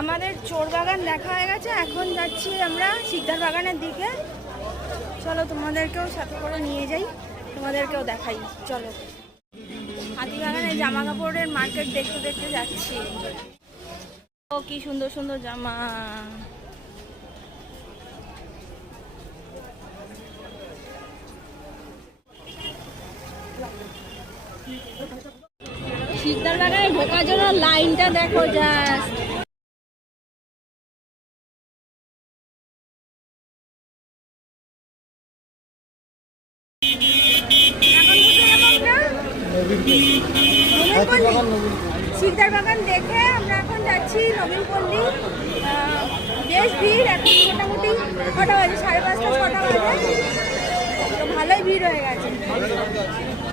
আমাদের চোর বাগান দেখা হয়ে গেছে, এখন যাচ্ছি আমরা শিকদার বাগানের দিকে। চলো তোমাদেরকেও সাথে করে নিয়ে যাই, তোমাদেরকেও দেখাই। চলো হাতিবাগানে জামা কাপড়ের মার্কেট দেখতে দেখতে যাচ্ছি। ও কি সুন্দর সুন্দর জামা। শিকদার বাগানে ঢোকার জন্য লাইনটা দেখো জাস্ট। শিকদার বাগান দেখে আমরা এখন যাচ্ছি নবীনপল্লী। বেশ ভিড় এখন, মোটামুটি কটা বাজে, 5:30 6টা বাজে, তো ভালোই ভিড় হয়ে গেছে।